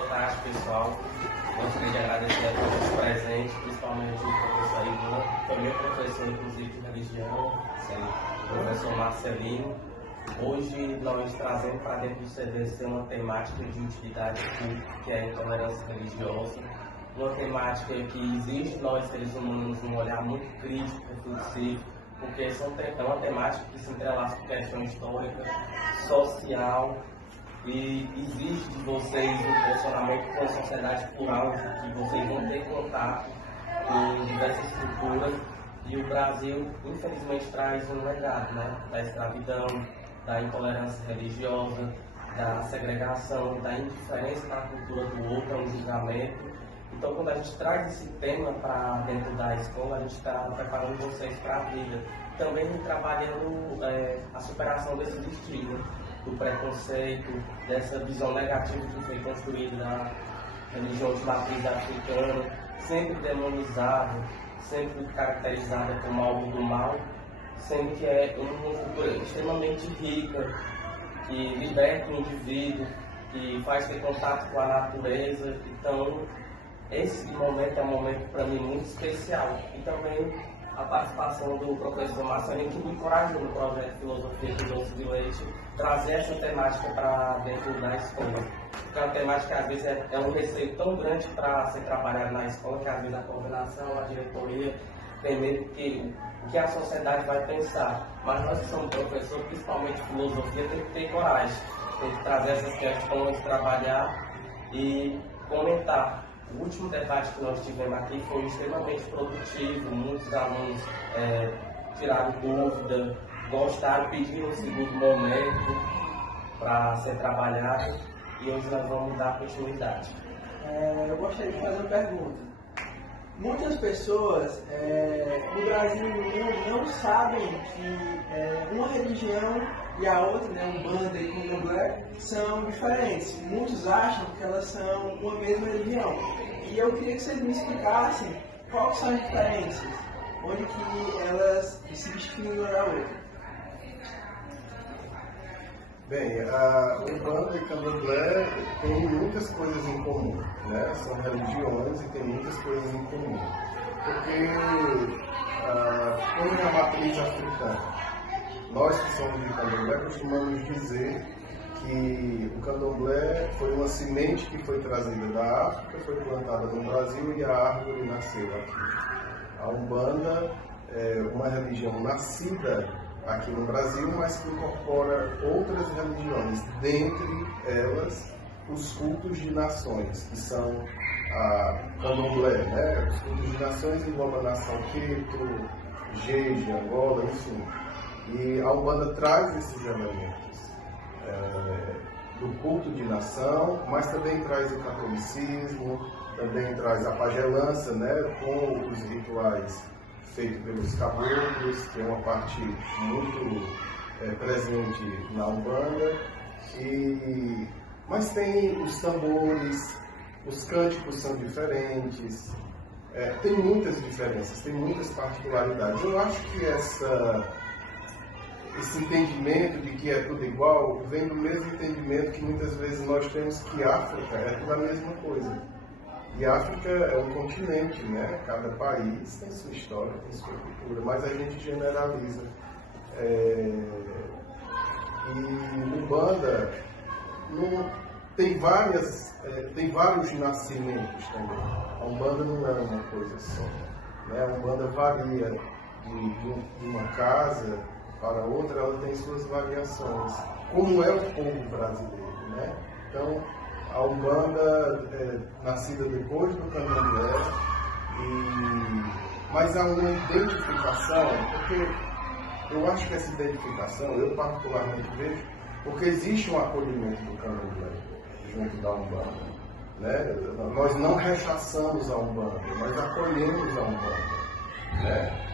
Boa tarde, pessoal. Gostaria de agradecer a todos os presentes, principalmente o professor Ivan, que foi meu professor, inclusive, de religião, o professor Marcelino. Hoje nós trazemos para dentro do CDC uma temática de utilidade pública, que é a intolerância religiosa. Uma temática que exige nós, seres humanos, um olhar muito crítico, reflexivo, porque é uma temática que se entrelaça com questão histórica, social, e exige de vocês um posicionamento com a sociedade plural, que vocês vão ter contato com diversas estruturas. E o Brasil, infelizmente, traz um legado, né? Da escravidão, da intolerância religiosa, da segregação, da indiferença na cultura do outro, ao julgamento. Então, quando a gente traz esse tema para dentro da escola, a gente está preparando vocês para a vida. Também trabalhando a superação desses estigmas, do preconceito, dessa visão negativa que foi construída da religião de matriz africana, sempre demonizada, sempre caracterizada como algo do mal, sendo que é uma cultura extremamente rica, que liberta o indivíduo, que faz ter contato com a natureza. Então, esse momento é um momento para mim muito especial. E também a participação do professor Marcelino, que me encorajou no projeto Filosofia de Doce de Leite, trazer essa temática para dentro da escola. Porque é uma temática que às vezes é um receio tão grande para ser trabalhado na escola, que às vezes a coordenação, a diretoria tem medo que a sociedade vai pensar. Mas nós que somos professores, principalmente filosofia, tem que ter coragem, tem que trazer essas questões, trabalhar e comentar. O último debate que nós tivemos aqui foi extremamente produtivo, muitos alunos tiraram dúvida, gostaram, pediram um segundo momento para ser trabalhado, e hoje nós vamos dar continuidade. Eu gostaria de fazer uma pergunta. Muitas pessoas no Brasil e no mundo não sabem que uma religião e a outra, Umbanda e Candomblé, são diferentes. Muitos acham que elas são uma mesma religião. E eu queria que vocês me explicassem quais são as diferenças, onde que elas se distinguem uma da outra. Bem, a Umbanda e Candomblé têm muitas coisas em comum, né? São religiões e têm muitas coisas em comum. Porque, como é a matriz africana, nós que somos de Candomblé costumamos dizer que o Candomblé foi uma semente que foi trazida da África, foi plantada no Brasil e a árvore nasceu aqui. A Umbanda é uma religião nascida aqui no Brasil, mas que incorpora outras religiões, dentre elas os cultos de nações, que são a Candomblé, né? Os cultos de nações englobam a nação Queto, Jeje, Angola, enfim. E a Umbanda traz esses elementos do culto de nação, mas também traz o catolicismo, também traz a pagelança, né? Com os rituais feito pelos caboclos, que é uma parte muito presente na Umbanda, mas tem os tambores, os cânticos são diferentes, tem muitas diferenças, tem muitas particularidades. Eu acho que esse entendimento de que é tudo igual vem do mesmo entendimento que muitas vezes nós temos que África é tudo a mesma coisa. E a África é um continente, né? Cada país tem sua história, tem sua cultura, mas a gente generaliza. E Umbanda tem vários nascimentos também. A Umbanda não é uma coisa só, né? A Umbanda varia de uma casa para outra, ela tem suas variações, como é o povo brasileiro, né? Então, a Umbanda nascida depois do Candomblé, mas há uma identificação, porque eu acho que essa identificação, eu particularmente vejo, porque existe um acolhimento do Candomblé junto da Umbanda, né? Nós não rechaçamos a Umbanda, nós acolhemos a Umbanda, né?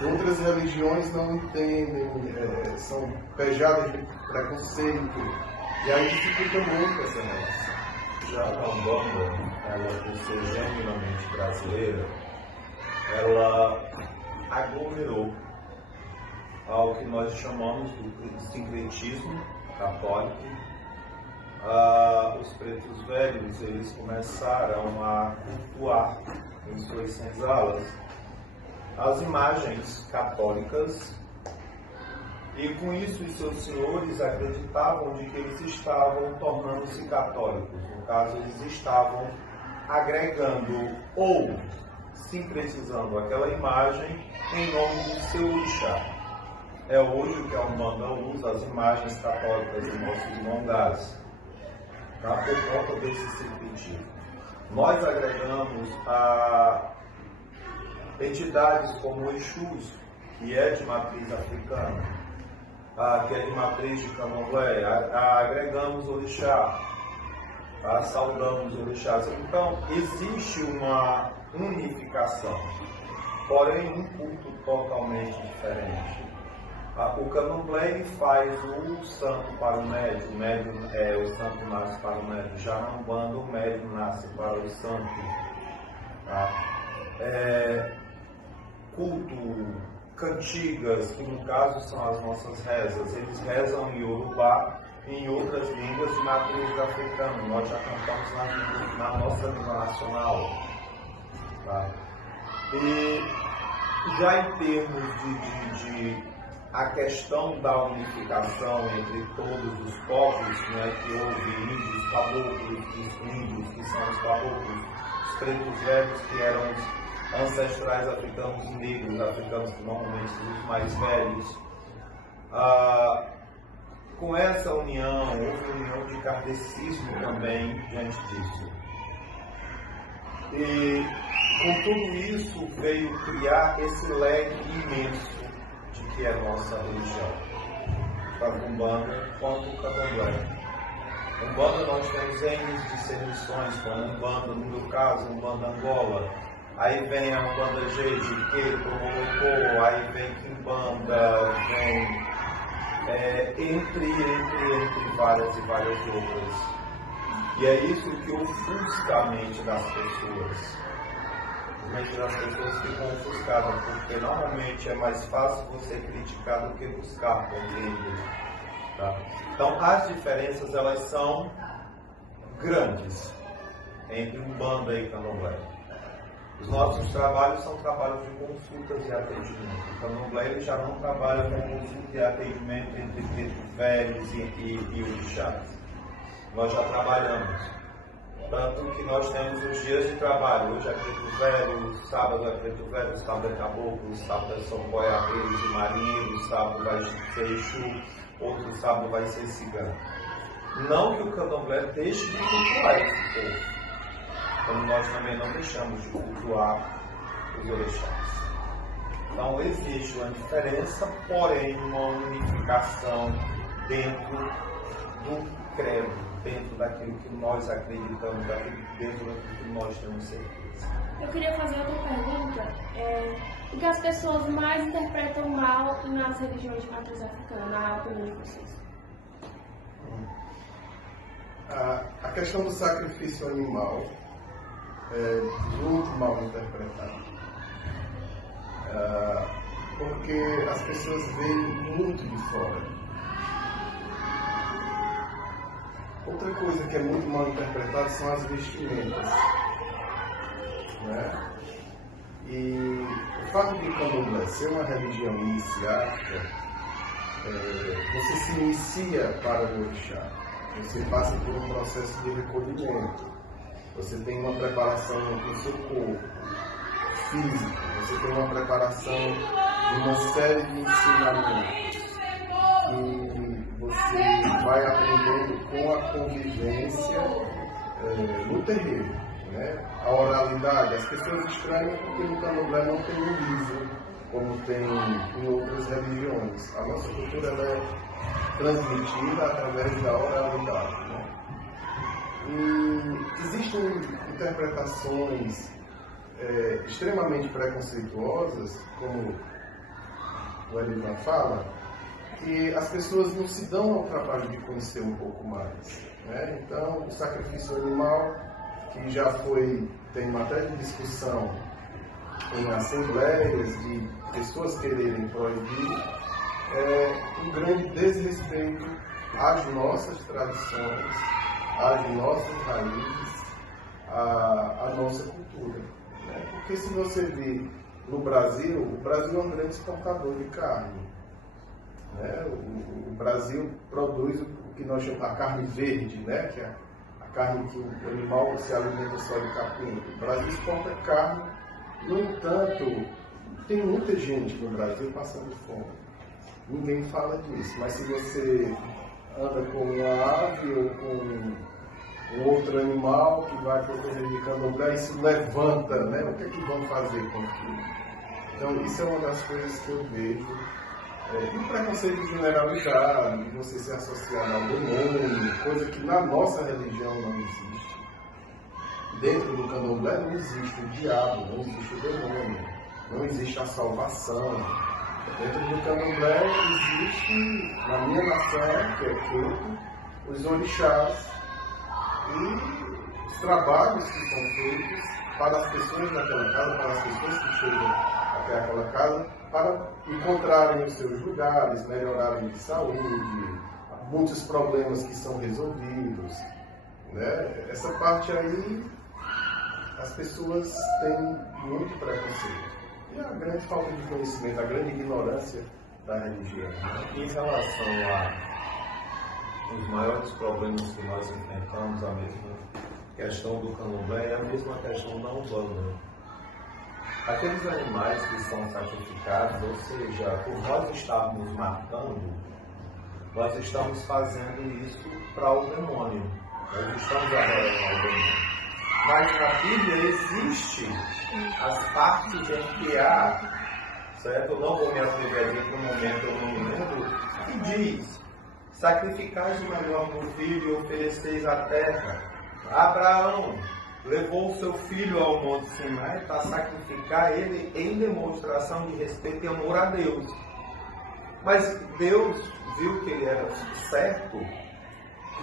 E outras religiões não entendem, são pejadas de preconceito, e aí dificulta muito essa relação. Já a Umbanda, ela por ser genuinamente brasileira, ela aglomerou ao que nós chamamos do sincretismo católico os pretos velhos eles começaram a cultuar em suas senzalas as imagens católicas, e com isso os seus senhores acreditavam de que eles estavam tornando-se católicos. No caso, eles estavam agregando ou sincretizando aquela imagem em nome do seu orixá. É hoje que a Umbanda usa as imagens católicas dos nossos irmãos, tá? Por conta desse sincretismo. Nós agregamos a entidades como Exus, que é de matriz africana, que é de matriz de Candomblé, agregamos orixá, saudamos orixás. Então, existe uma unificação, porém um culto totalmente diferente. O Candomblé ele faz o santo para o médium, o santo nasce para o médium. Já na Umbanda, o médium nasce para o santo. Tá? Culto, cantigas, que no caso são as nossas rezas, eles rezam em Yorubá e em outras línguas de matriz africana. Nós já cantamos na nossa língua nacional. Tá? E já em termos de a questão da unificação entre todos os povos, né, que houve índios, caboclos, os índios, que são os caboclos, os pretos velhos, que eram os ancestrais africanos e negros, africanos que normalmente são os mais velhos. Com essa união, houve união de kardecismo também diante disso. E com tudo isso veio criar esse leque imenso de que é a nossa religião, tanto Umbanda quanto o Candomblé. Umbanda nós temos N dissernições, como Umbanda, no meu caso, Umbanda Angola, aí vem a Umbanda Jeje, Queiro, Morocco, aí vem Quimbanda, vem entre várias e várias outras. E é isso que ofusca a mente das pessoas. A mente das pessoas ficam ofuscadas, porque normalmente é mais fácil você criticar do que buscar compreender. Tá? Então, as diferenças, elas são grandes entre Umbanda e Candomblé. Os nossos trabalhos são trabalhos de consultas e atendimento. O Candomblé ele já não trabalha com consulta e atendimento entre pretos velhos e orixás. Nós já trabalhamos. Tanto que nós temos os dias de trabalho. Hoje é preto velho, sábado é preto velho, sábado é caboclo, sábado são boiadeiros e marinheiros, sábado vai ser Exu, outro sábado vai ser cigano. Não que o Candomblé deixe de cultuar esse povo, como nós também não deixamos de cultuar os orixás. Então existe uma diferença, porém uma unificação dentro do credo, dentro daquilo que nós acreditamos, dentro daquilo que nós temos certeza. Eu queria fazer outra pergunta. O que as pessoas mais interpretam mal nas religiões de matriz africana, na opinião de vocês? A questão do sacrifício animal é muito mal interpretado, porque as pessoas veem muito de fora. Outra coisa que é muito mal interpretada são as vestimentas, né? E o fato de o Candomblé ser uma religião iniciática, você se inicia para o orixá, você passa por um processo de recolhimento, você tem uma preparação no seu corpo físico, você tem uma preparação de uma série de ensinamentos que você vai aprendendo com a convivência no terreiro, né? A oralidade, as pessoas estranham porque no Candomblé não tem um livro como tem em outras religiões. A nossa cultura ela é transmitida através da oralidade, né? E existem interpretações extremamente preconceituosas, como o Elivan fala, que as pessoas não se dão ao trabalho de conhecer um pouco mais, né? Então, o sacrifício animal, que já tem matéria de discussão em assembleias de pessoas quererem proibir, é um grande desrespeito às nossas tradições as nossas raízes, a nossa cultura. Né? Porque se você vê no Brasil, o Brasil é um grande exportador de carne. Né? O Brasil produz o que nós chamamos a carne verde, né? Que é a carne que o animal se alimenta só de capim. O Brasil exporta carne, no entanto, tem muita gente no Brasil passando fome. Ninguém fala disso, mas se você anda com uma ave ou com um outro animal que vai para o terreno de candomblé, isso levanta, né? O que é que vão fazer com aquilo? Então, isso é uma das coisas que eu vejo. O preconceito generalizado, de você ser associado ao demônio, coisa que na nossa religião não existe. Dentro do candomblé não existe o diabo, não existe o demônio, não existe a salvação. Dentro do candomblé existe, na minha nação, que é Queto, os orixás e os trabalhos que são feitos para as pessoas daquela casa, para as pessoas que chegam até aquela casa, para encontrarem os seus lugares, melhorarem de saúde, muitos problemas que são resolvidos. Né? Essa parte aí, as pessoas têm muito preconceito. E a grande falta de conhecimento, a grande ignorância da religião. Em relação aos maiores problemas que nós enfrentamos, a mesma questão do candomblé é a mesma questão da Umbanda. Aqueles animais que são sacrificados, ou seja, por nós estarmos matando, nós estamos fazendo isso para o demônio. Nós estamos adorando ao demônio. Mas na Bíblia existe as partes em que há, certo? Eu não vou me atrever a dizer no momento, eu não me lembro, que diz: sacrificais o melhor do filho e ofereceis a terra. Abraão levou o seu filho ao Monte Sinai para sacrificar ele em demonstração de respeito e amor a Deus. Mas Deus viu que ele era certo,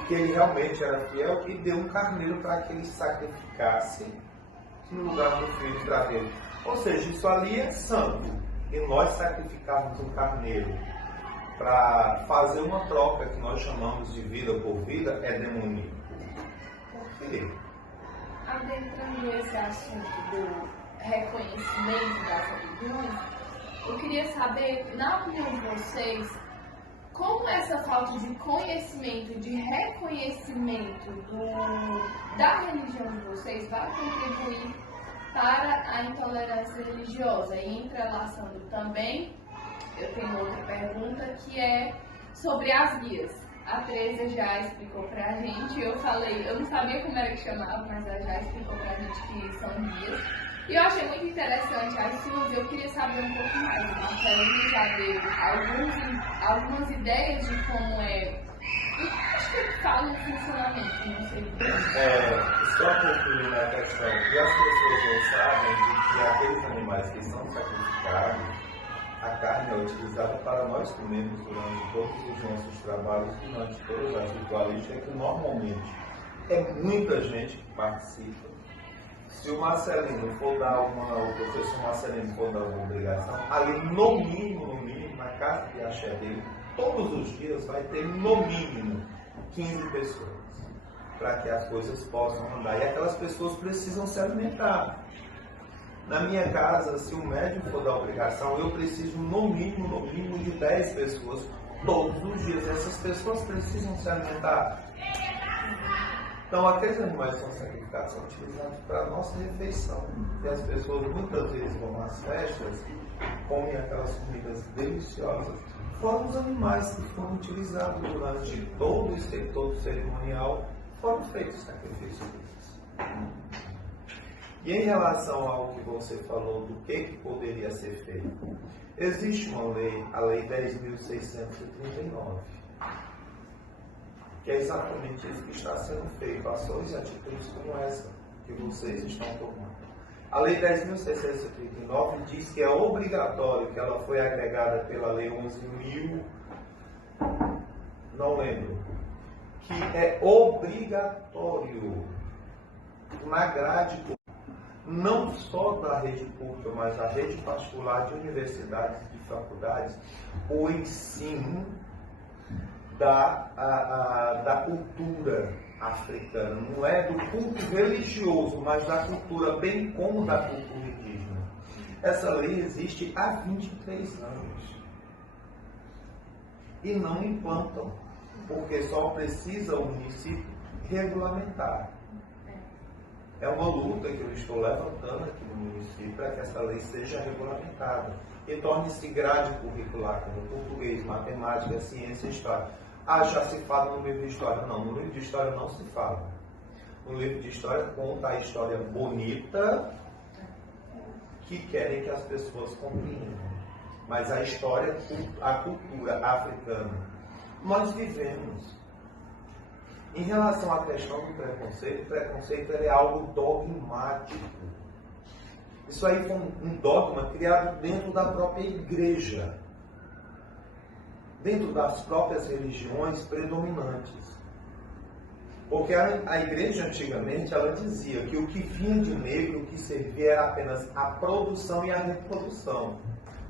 que ele realmente era fiel, e deu um carneiro para que ele sacrificasse no lugar do filho para Deus. Ou seja, isso ali é santo. E nós sacrificarmos um carneiro para fazer uma troca que nós chamamos de vida por vida é demoníaco. Por quê? Adentrando esse assunto do reconhecimento das religiões, eu queria saber, na opinião de vocês, como essa falta de conhecimento, de reconhecimento da religião de vocês vai contribuir para a intolerância religiosa? E entrelaçando também, eu tenho outra pergunta que é sobre as guias. A Teresa já explicou pra gente, eu não sabia como era que chamava, mas ela já explicou pra gente que são guias. E eu achei muito interessante as suas, eu queria saber um pouco mais. A Marcelina já deu algumas ideias de como é. E acho que fala o funcionamento, não sei. Só concluindo a questão, que as pessoas não sabem que aqueles animais que são sacrificados, a carne é utilizada para nós comermos durante todos os nossos trabalhos, durante todas as ritualísticas, que normalmente é muita gente que participa. Se o Marcelino for dar o professor Marcelino for dar uma obrigação, ali no mínimo, na casa de axé dele, todos os dias vai ter no mínimo 15 pessoas, para que as coisas possam andar. E aquelas pessoas precisam se alimentar. Na minha casa, se o médico for dar obrigação, eu preciso no mínimo de 10 pessoas todos os dias. Essas pessoas precisam se alimentar. Então, aqueles animais que são sacrificados são utilizados para a nossa refeição. E as pessoas muitas vezes vão às festas, comem aquelas comidas deliciosas. Fora os animais que foram utilizados durante todo o cerimonial, foram feitos sacrifícios deles. E em relação ao que você falou do que poderia ser feito, existe uma lei, a Lei 10.639, que é exatamente isso que está sendo feito, ações e atitudes como essa que vocês estão tomando. A Lei 10.639 diz que é obrigatório, que ela foi agregada pela Lei 11.000, não lembro, que é obrigatório na grade, não só da rede pública, mas da rede particular de universidades e de faculdades, o ensino da cultura africana, não é do culto religioso, mas da cultura, bem como da cultura indígena. Essa lei existe há 23 anos. E não implantam, porque só precisa o município regulamentar. É uma luta que eu estou levantando aqui no município para que essa lei seja regulamentada e torne-se grade curricular, como português, matemática, ciência e história. Ah, já se fala no livro de história. Não, no livro de história não se fala. No livro de história conta a história bonita que querem que as pessoas compreendam. Mas a história, a cultura africana, nós vivemos. Em relação à questão do preconceito, o preconceito é algo dogmático. Isso aí foi um dogma criado dentro da própria igreja, dentro das próprias religiões predominantes. Porque a igreja antigamente, ela dizia que o que vinha de negro, o que servia era apenas a produção e a reprodução.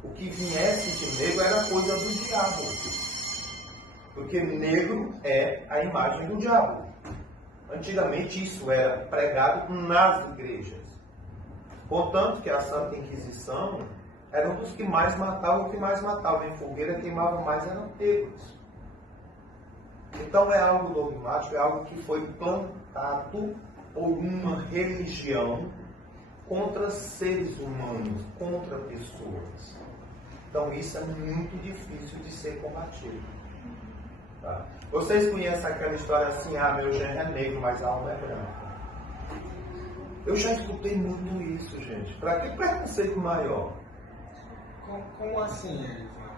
O que viesse de negro era coisa do diabo. Porque negro é a imagem do diabo. Antigamente isso era pregado nas igrejas. Contanto que a Santa Inquisição era um dos que mais matavam, o que mais matava em fogueira, queimavam mais eram negros. Então é algo dogmático, é algo que foi plantado por uma religião contra seres humanos, contra pessoas. Então isso é muito difícil de ser combatido. Tá? Vocês conhecem aquela história assim, ah, meu genro é negro, mas a alma é branca. Eu já escutei muito isso, gente. Para que preconceito maior? Como assim?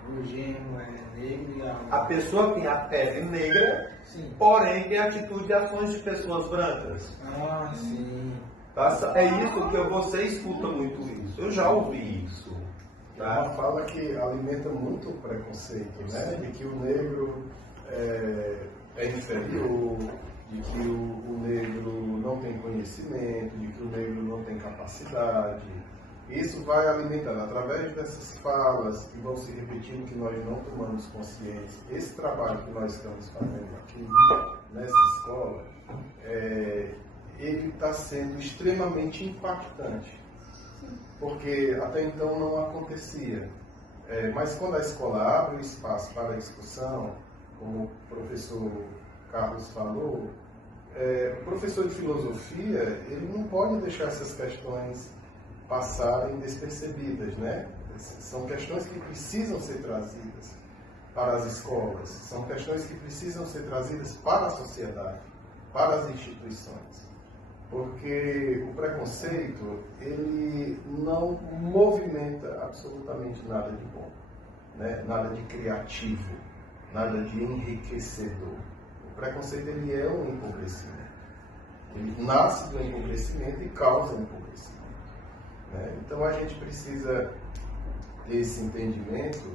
O genro é negro e A pessoa tem a pele negra, sim. Porém tem atitude e ações de pessoas brancas. Ah, sim. Tá? É isso que você escuta muito isso. Eu já ouvi isso. Tá? Uma fala que alimenta muito o preconceito, né? De que o negro é inferior, de que o negro não tem conhecimento, de que o negro não tem capacidade. Isso vai alimentando, através dessas falas que vão se repetindo, que nós não tomamos consciência. Esse trabalho que nós estamos fazendo aqui, nessa escola, ele está sendo extremamente impactante. Porque até então não acontecia. Mas quando a escola abre o espaço para a discussão, como o professor Carlos falou, o professor de filosofia, ele não pode deixar essas questões passarem despercebidas, né? São questões que precisam ser trazidas para as escolas, são questões que precisam ser trazidas para a sociedade, para as instituições. Porque o preconceito, ele não movimenta absolutamente nada de bom, né? Nada de criativo, nada de enriquecedor. O preconceito, ele é um empobrecimento. Ele nasce do empobrecimento e causa empobrecimento. Então a gente precisa ter esse entendimento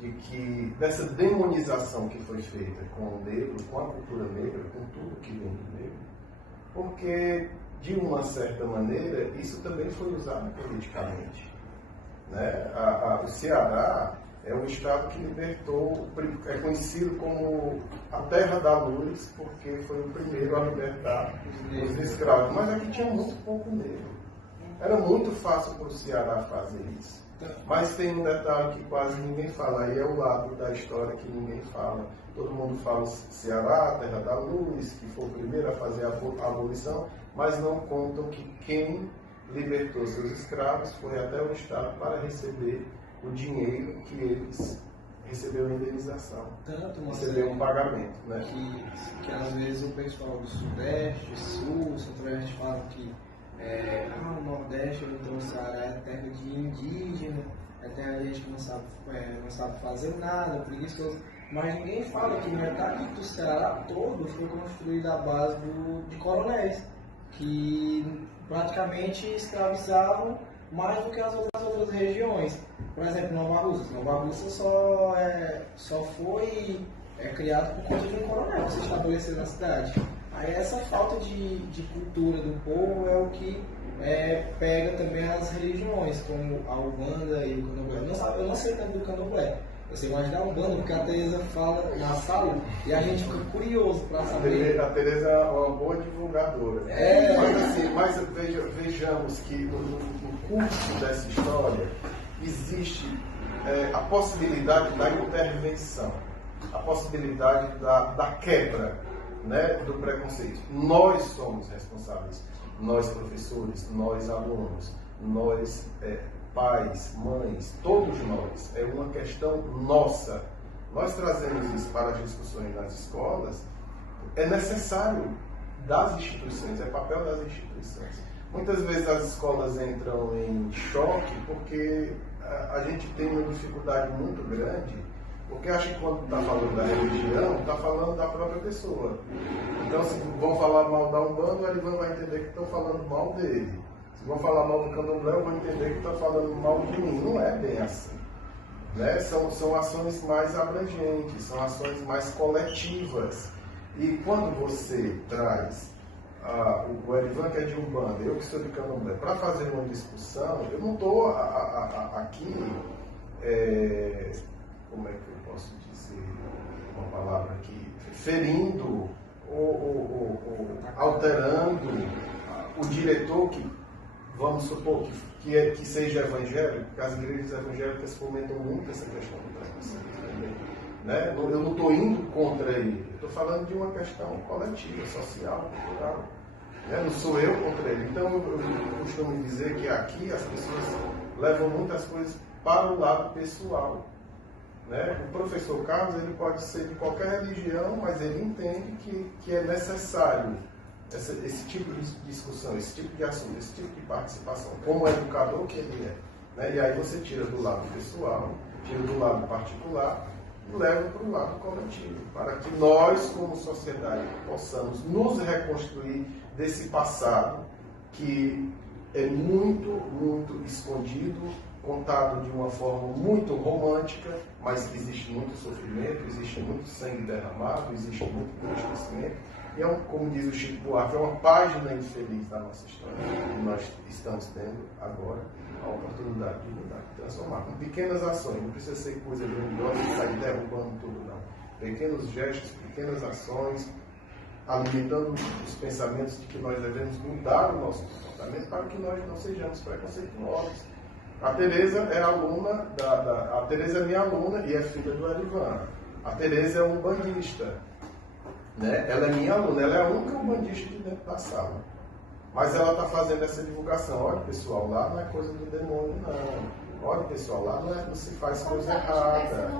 de que dessa demonização que foi feita com o negro, com a cultura negra, com tudo que vem do negro, porque de uma certa maneira isso também foi usado politicamente. O Ceará é um estado que libertou, é conhecido como a terra da luz, porque foi o primeiro a libertar os escravos, mas aqui tinha muito pouco negro. Era muito fácil para o Ceará fazer isso. Mas tem um detalhe que quase ninguém fala, aí é o lado da história que ninguém fala. Todo mundo fala o Ceará, terra da luz, que foi o primeiro a fazer a abolição, mas não contam que quem libertou seus escravos foi até o Estado para receber o dinheiro que eles receberam a indenização. Receberam um pagamento. Né? Que às vezes o pessoal do Sudeste, Sul, Centro-Oeste falam que o Nordeste, então o Ceará é terra de indígena, é terra de gente que não sabe fazer nada, preguiçoso. Mas ninguém fala que metade do Ceará todo foi construído à base de coronéis, que praticamente escravizavam mais do que as outras regiões. Por exemplo, Nova Russa. Nova Russa só foi criado por conta de um coronel que se estabeleceu na cidade. Aí essa falta de cultura do povo é o que pega também as religiões, como a Umbanda e o Candomblé. Eu não sei tanto do Candomblé, Você gosta da Umbanda, porque a Tereza fala na sala e a gente fica curioso para saber. A Tereza é uma boa divulgadora. Mas, assim, vejamos que no curso dessa história existe a possibilidade da intervenção, a possibilidade da quebra, né, do preconceito. Nós somos responsáveis, nós professores, nós alunos, nós pais, mães, todos nós. É uma questão nossa. Nós trazemos isso para as discussões nas escolas. É necessário das instituições, é papel das instituições. Muitas vezes as escolas entram em choque porque a gente tem uma dificuldade muito grande, porque acha que quando está falando da religião, está falando da própria pessoa. Então, se vão falar mal da Umbanda, o Erivan vai entender que estão falando mal dele. Se vão falar mal do Candomblé, eu vou entender que estão falando mal de mim. Não é bem assim. Né? São ações mais abrangentes, são ações mais coletivas. E quando você traz o Erivan, que é de Umbanda, eu que sou de Candomblé, para fazer uma discussão, eu não estou aqui, como é que eu posso dizer uma palavra aqui, ferindo ou alterando o diretor que, vamos supor, que seja evangélico, porque as igrejas evangélicas fomentam muito essa questão do preconceito. Né? Eu não estou indo contra ele, estou falando de uma questão coletiva, social, cultural. Né? Não sou eu contra ele. Então eu costumo dizer que aqui as pessoas levam muitas coisas para o lado pessoal. Né? O professor Carlos ele pode ser de qualquer religião, mas ele entende que é necessário esse tipo de discussão, esse tipo de assunto, esse tipo de participação, como educador que ele é. Né? E aí você tira do lado pessoal, tira do lado particular e leva para o lado coletivo, para que nós, como sociedade, possamos nos reconstruir desse passado que é muito, muito escondido, contado de uma forma muito romântica, mas que existe muito sofrimento, existe muito sangue derramado, existe muito esquecimento. E como diz o Chico Buarque, é uma página infeliz da nossa história. E nós estamos tendo agora a oportunidade de mudar, de transformar. Com pequenas ações, não precisa ser coisa grandiosa e sair derrubando tudo, não. Pequenos gestos, pequenas ações, alimentando os pensamentos de que nós devemos mudar o nosso comportamento para que nós não sejamos preconceituosos. A Tereza é aluna a Tereza é minha aluna e é filha do Erivan. A Tereza é um bandista. Né? Ela é minha aluna, ela é a única umbandista de dentro da sala. Mas ela está fazendo essa divulgação. Olha, pessoal, lá não é coisa do demônio, não. Olha, pessoal, lá não se faz coisa errada.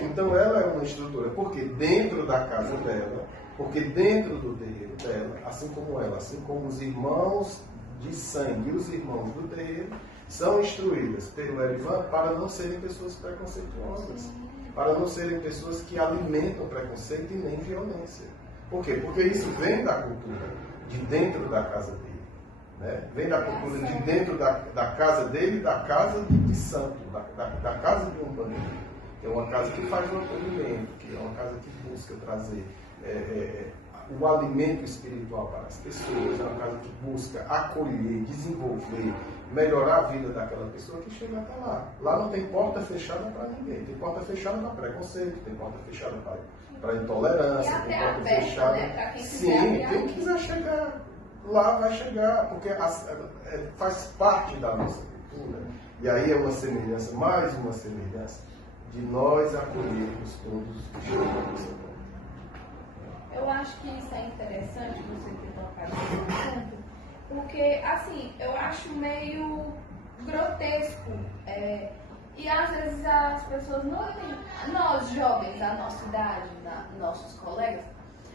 Então ela é uma instrutora, porque dentro da casa dela, porque dentro do terreiro dela, assim como ela, assim como os irmãos de sangue e os irmãos do terreiro, são instruídas pelo Erivan para não serem pessoas preconceituosas. Para não serem pessoas que alimentam preconceito e nem violência. Por quê? Porque isso vem da cultura de dentro da casa dele. Né? Vem da cultura de dentro da casa dele, da casa de santo, da casa de um bandido. É uma casa que faz o acolhimento, que é uma casa que busca trazer o alimento espiritual para as pessoas, é uma casa que busca acolher, desenvolver, melhorar a vida daquela pessoa que chega até lá. Lá não tem porta fechada para ninguém. Tem porta fechada para preconceito, tem porta fechada para intolerância, tem porta fechada... Né? Sim, quem quiser chegar lá vai chegar, porque faz parte da nossa cultura. E aí é uma semelhança, mais uma semelhança, de nós acolhermos todos os chegamos. Eu acho que isso é interessante você ter tocado nesse assunto, porque, assim, eu acho meio grotesco. E às vezes as pessoas não têm, nós jovens da nossa idade, nossos colegas,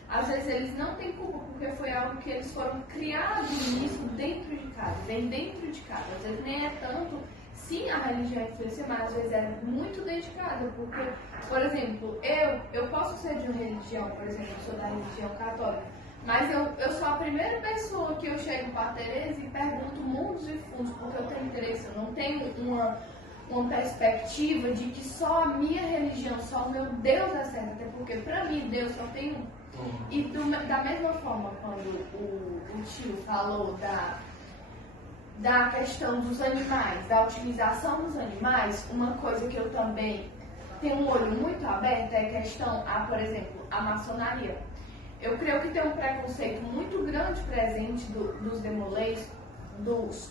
às vezes eles não têm culpa porque foi algo que eles foram criados nisso dentro de casa, vem dentro de casa. Às vezes nem é tanto, sim, a religião influencia, mas às vezes é muito dentro de casa, porque, por exemplo, eu posso ser de uma religião, por exemplo, eu sou da religião católica, mas eu sou a primeira pessoa que eu chego para a Tereza e pergunto mundos e fundos, porque eu tenho interesse, eu não tenho uma perspectiva de que só a minha religião, só o meu Deus é certo, até porque para mim Deus só tem um. E da mesma forma, quando o tio falou da questão dos animais, da utilização dos animais, uma coisa que eu também tenho um olho muito aberto é a questão, por exemplo, a maçonaria. Eu creio que tem um preconceito muito grande presente dos demolês,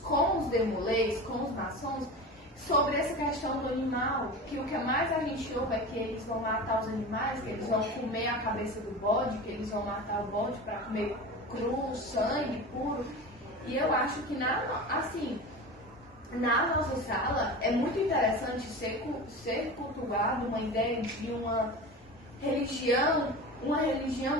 com os demolês, com os maçons, sobre essa questão do animal, que o que mais a gente ouve é que eles vão matar os animais, que eles vão comer a cabeça do bode, que eles vão matar o bode para comer cru, sangue puro. E eu acho que na nossa sala é muito interessante ser cultuado uma ideia de uma religião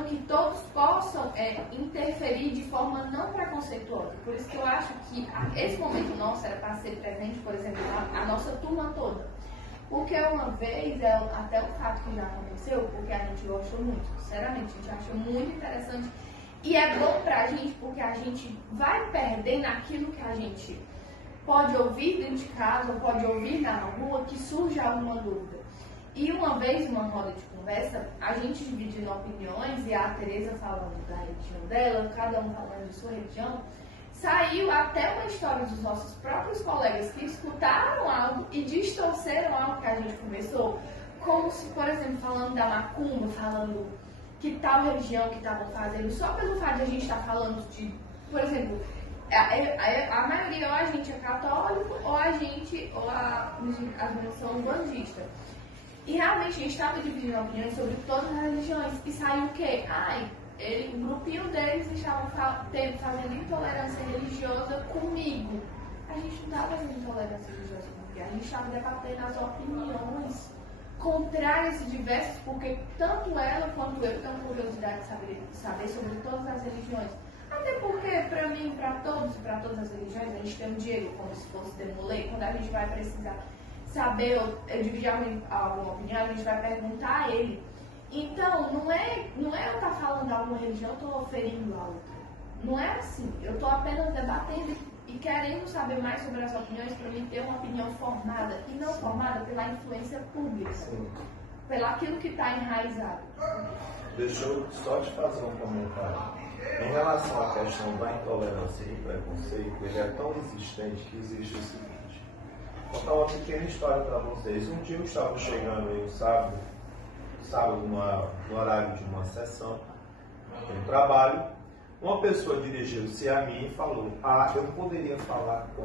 que todos possam interferir de forma não preconceituosa. Por isso que eu acho que esse momento nosso era para ser presente, por exemplo, a nossa turma toda. Porque uma vez, até o fato que já aconteceu, porque a gente gostou muito, sinceramente, a gente achou muito interessante. E é bom pra gente, porque a gente vai perdendo aquilo que a gente pode ouvir dentro de casa, ou pode ouvir na rua, que surge alguma dúvida. E uma vez, numa roda de conversa, a gente dividindo opiniões, e a Tereza falando da religião dela, cada um falando de sua religião, saiu até uma história dos nossos próprios colegas que escutaram algo e distorceram algo que a gente conversou, como se, por exemplo, falando da macumba, falando que tal religião que estavam fazendo, só pelo fato de a gente estar falando de, por exemplo, a maioria ou a gente é católico ou as meninas são bandistas. E realmente a gente estava dividindo opiniões sobre todas as religiões. E saiu o quê? O grupinho deles estavam fazendo intolerância religiosa comigo. A gente não estava fazendo intolerância religiosa comigo. A gente estava debatendo as opiniões contrárias e diversas, porque tanto ela quanto eu tenho curiosidade de saber sobre todas as religiões. Até porque, para mim, para todas as religiões, a gente tem um Diego como se fosse demolê. Quando a gente vai precisar saber ou dividir alguma opinião, a gente vai perguntar a ele. Então, não é eu estar falando alguma religião, eu estou oferindo a outra. Não é assim. Eu estou apenas debatendo e querendo saber mais sobre as opiniões para mim ter uma opinião formada, e não formada pela influência pública, pelo aquilo que está enraizado. Deixa eu só te fazer um comentário. Em relação à questão da intolerância e preconceito, ele é tão existente que existe o seguinte. Vou contar uma pequena história para vocês. Um dia eu estava chegando aí no sábado no horário de uma sessão de trabalho. Uma pessoa dirigiu-se a mim e falou: eu poderia falar com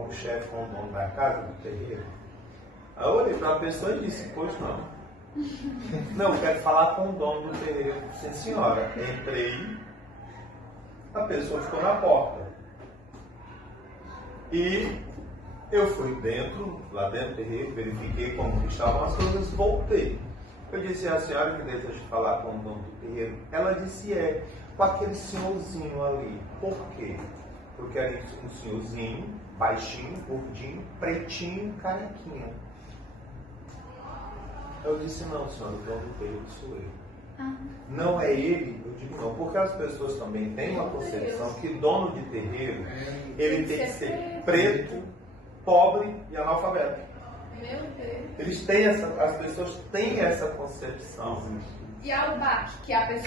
o chefe, com o dono da casa, do terreiro? Aí eu olhei para a pessoa e disse: pois não. Não, eu quero falar com o dono do terreiro. Sim, senhora. Entrei, a pessoa ficou na porta. E eu fui lá dentro do terreiro, verifiquei como estavam as coisas, voltei. Eu disse: a senhora que deseja falar com o dono do terreiro? Ela disse: com aquele senhorzinho ali. Por quê? Porque era um senhorzinho, baixinho, gordinho, pretinho, carequinha. Eu disse: não, senhora, o dono do terreiro sou eu. Não é ele? Eu digo não, porque as pessoas também têm uma concepção que dono de terreiro, ele tem que ser preto, pobre e analfabeto. Meu Deus. As pessoas têm essa concepção. E ao baque, que a pessoa